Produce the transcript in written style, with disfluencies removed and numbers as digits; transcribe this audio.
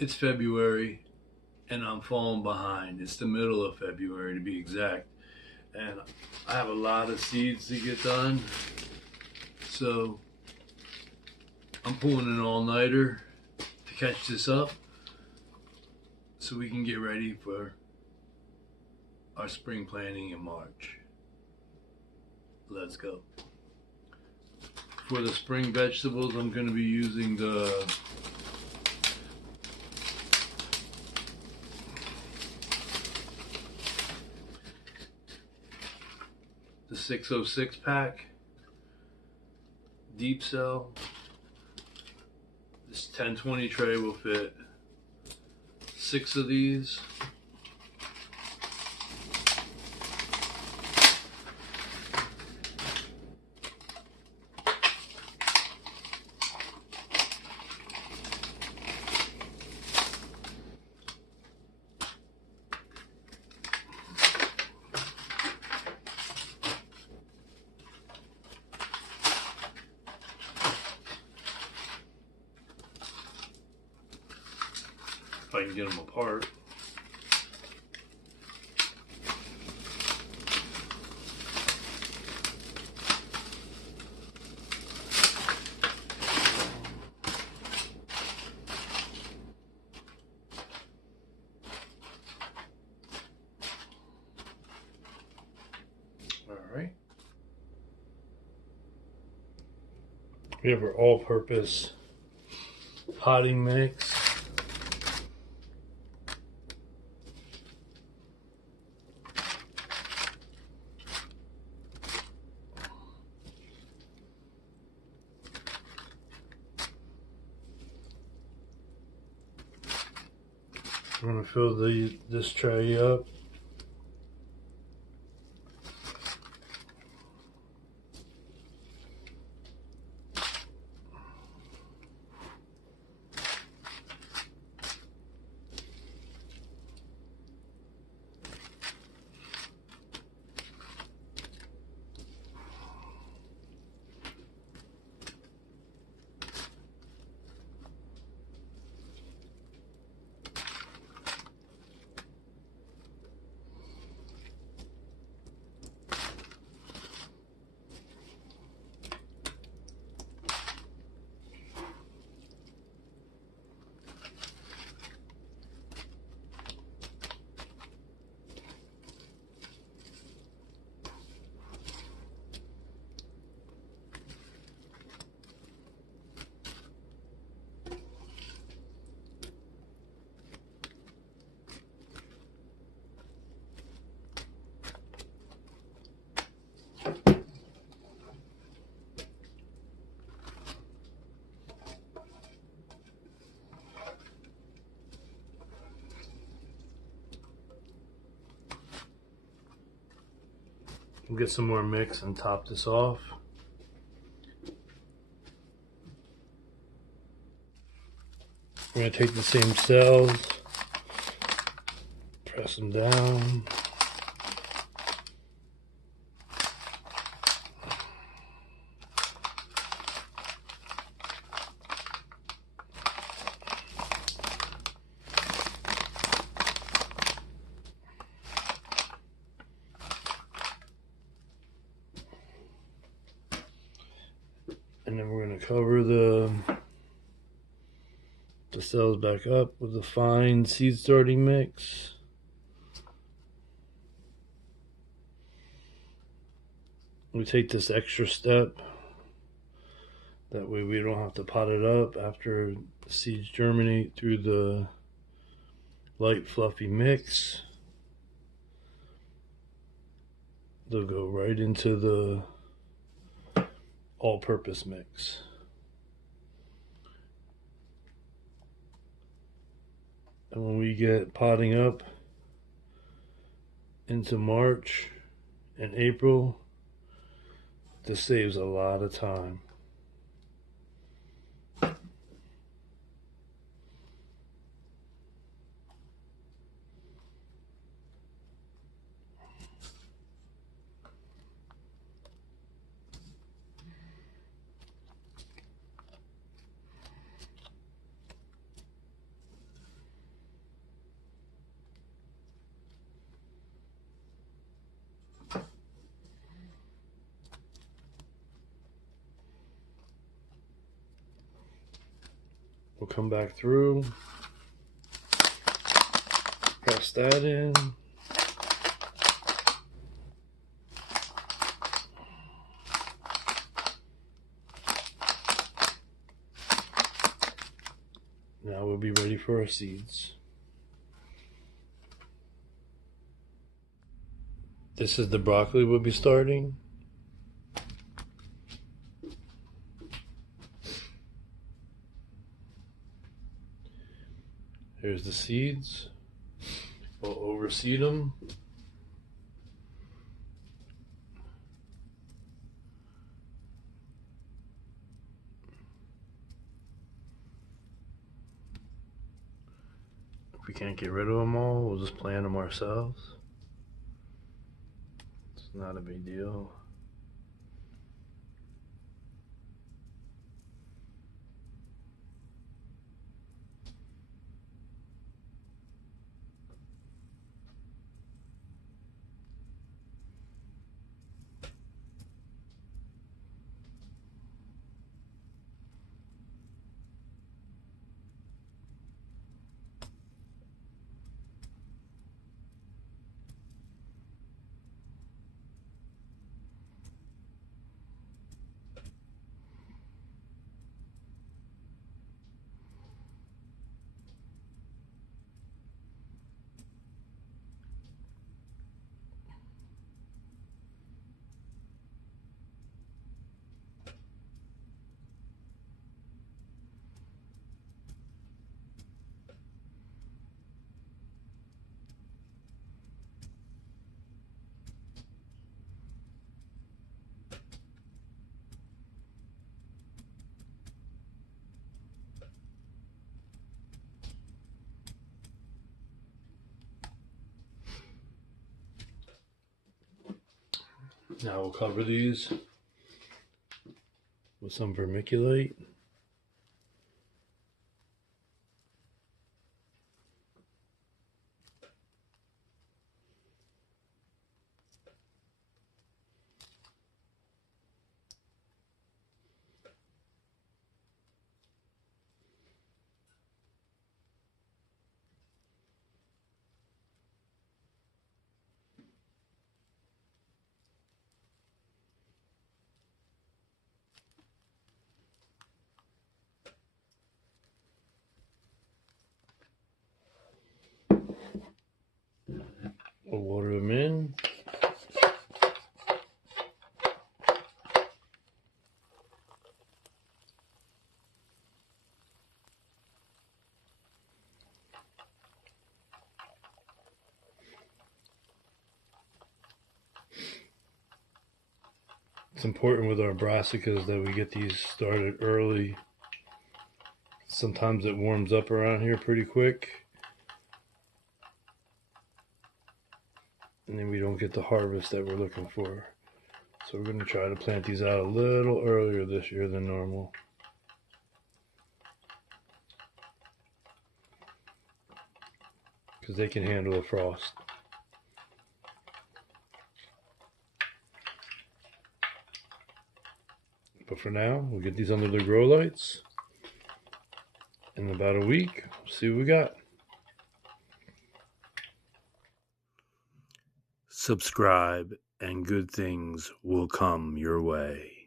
It's February and I'm falling behind. It's the middle of February to be exact. And I have a lot of seeds to get done. So I'm pulling an all-nighter to catch this up so we can get ready for our spring planting in March. Let's go. For the spring vegetables, I'm going to be using the the 606 pack, deep cell. This 1020 tray will fit 6 of these. If I can get them apart. All right. We have our all-purpose potting mix. I'm going to fill this tray up. We'll get some more mix and top this off. We're going to take the same cells, press them down. And then we're going to cover the cells back up with the fine seed starting mix. We take this extra step. That way we don't have to pot it up after the seeds germinate through the light fluffy mix. They'll go right into the all-purpose mix. And when we get potting up into March and April, this saves a lot of time. come back through, press that in. Now we'll be ready for our seeds. This is the broccoli we'll be starting. Here's the seeds. We'll overseed them. If we can't get rid of them all, we'll just plant them ourselves. It's not a big deal. Now we'll cover these with some vermiculite. We'll water them in. It's important with our brassicas that we get these started early. Sometimes it warms up around here pretty quick, and then we don't get the harvest that we're looking for. So we're going to try to plant these out a little earlier this year than normal. Because they can handle the frost. But for now, we'll get these under the grow lights. In about a week, see what we got. Subscribe and good things will come your way.